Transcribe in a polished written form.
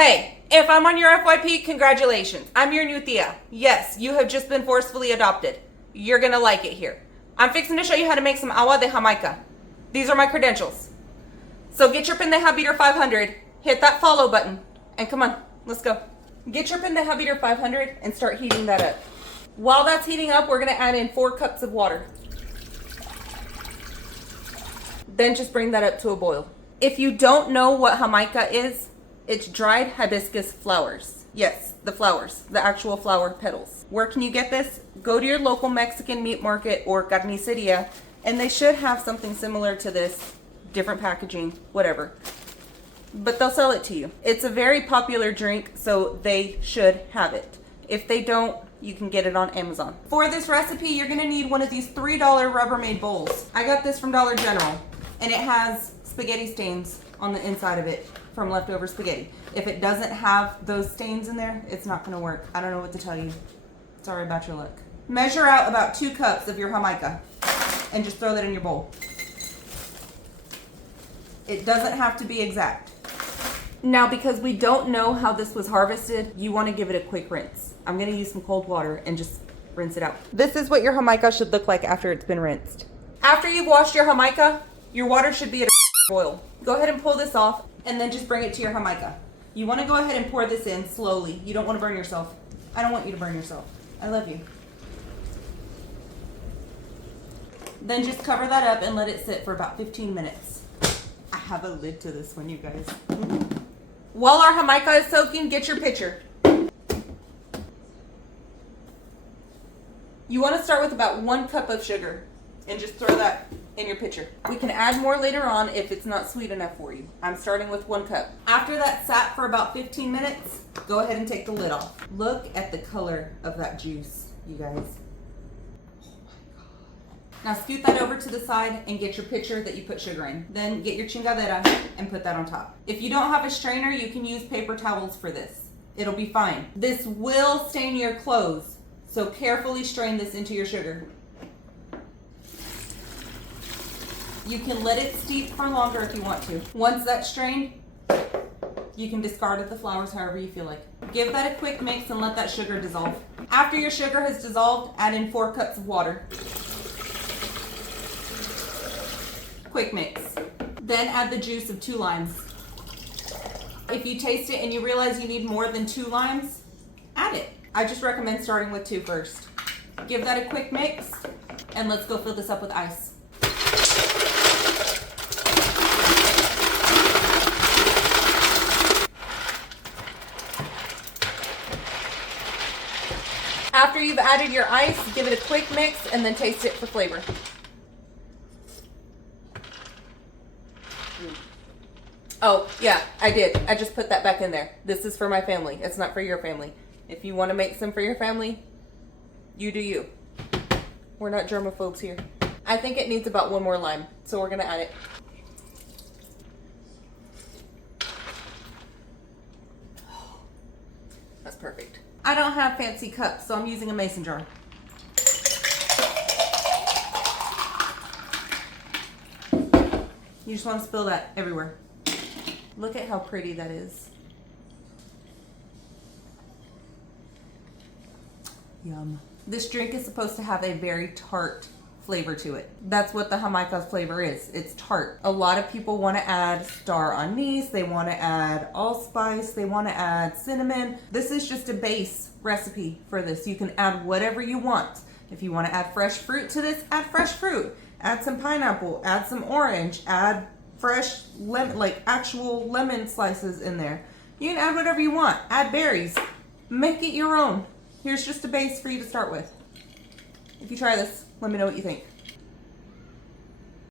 Hey, if I'm on your FYP, congratulations. I'm your new Thea. Yes, you have just been forcefully adopted. You're gonna like it here. I'm fixing to show you how to make some Agua de Jamaica. These are my credentials. So get your Pendeja Beater 500, hit that follow button, and come on, let's go. Get your Pendeja Beater 500 and start heating that up. While that's heating up, we're gonna add in 4 cups of water. Then just bring that up to a boil. If you don't know what Jamaica is, it's dried hibiscus flowers. Yes, the flowers, the actual flower petals. Where can you get this? Go to your local Mexican meat market or carniceria, and they should have something similar to this, different packaging, whatever. But they'll sell it to you. It's a very popular drink, so they should have it. If they don't, you can get it on Amazon. For this recipe, you're gonna need one of these $3 Rubbermaid bowls. I got this from Dollar General, and it has spaghetti stains on the inside of it from leftover spaghetti. If it doesn't have those stains in there, it's not gonna work. I don't know what to tell you. Sorry about your luck. Measure out about 2 cups of your Jamaica and just throw that in your bowl. It doesn't have to be exact. Now, because we don't know how this was harvested, you wanna give it a quick rinse. I'm gonna use some cold water and just rinse it out. This is what your Jamaica should look like after it's been rinsed. After you've washed your Jamaica, your water should be at a boil. Go ahead and pull this off and then just bring it to your Jamaica. You wanna go ahead and pour this in slowly. You don't wanna burn yourself. I don't want you to burn yourself. I love you. Then just cover that up and let it sit for about 15 minutes. I have a lid to this one, you guys. While our Jamaica is soaking, get your pitcher. You want to start with about 1 cup of sugar and just throw that in your pitcher. We can add more later on if it's not sweet enough for you. I'm starting with 1 cup. After that sat for about 15 minutes, go ahead and take the lid off. Look at the color of that juice, you guys. Now scoot that over to the side and get your pitcher that you put sugar in. Then get your chingadera and put that on top. If you don't have a strainer, you can use paper towels for this. It'll be fine. This will stain your clothes, so carefully strain this into your sugar. You can let it steep for longer if you want to. Once that's strained, you can discard the flowers however you feel like. Give that a quick mix and let that sugar dissolve. After your sugar has dissolved, add in 4 cups of water. Quick mix. Then add the juice of 2 limes. If you taste it and you realize you need more than 2 limes, add it. I just recommend starting with 2 first. Give that a quick mix, and let's go fill this up with ice. After you've added your ice, give it a quick mix and then taste it for flavor. Oh, yeah, I did. I just put that back in there. This is for my family. It's not for your family. If you want to make some for your family, you do you. We're not germaphobes here. I think it needs about 1 more lime, so we're going to add it. That's perfect. I don't have fancy cups, so I'm using a mason jar. You just want to spill that everywhere. Look at how pretty that is. Yum. This drink is supposed to have a very tart flavor to it. That's what the Jamaica's flavor is. It's tart. A lot of people want to add star anise, they want to add allspice, they want to add cinnamon. This is just a base recipe for this. You can add whatever you want. If you want to add fresh fruit to this, add fresh fruit. Add some pineapple, add some orange, add fresh lemon, like actual lemon slices in there. You can add whatever you want. Add berries. Make it your own. Here's just a base for you to start with. If you try this, let me know what you think.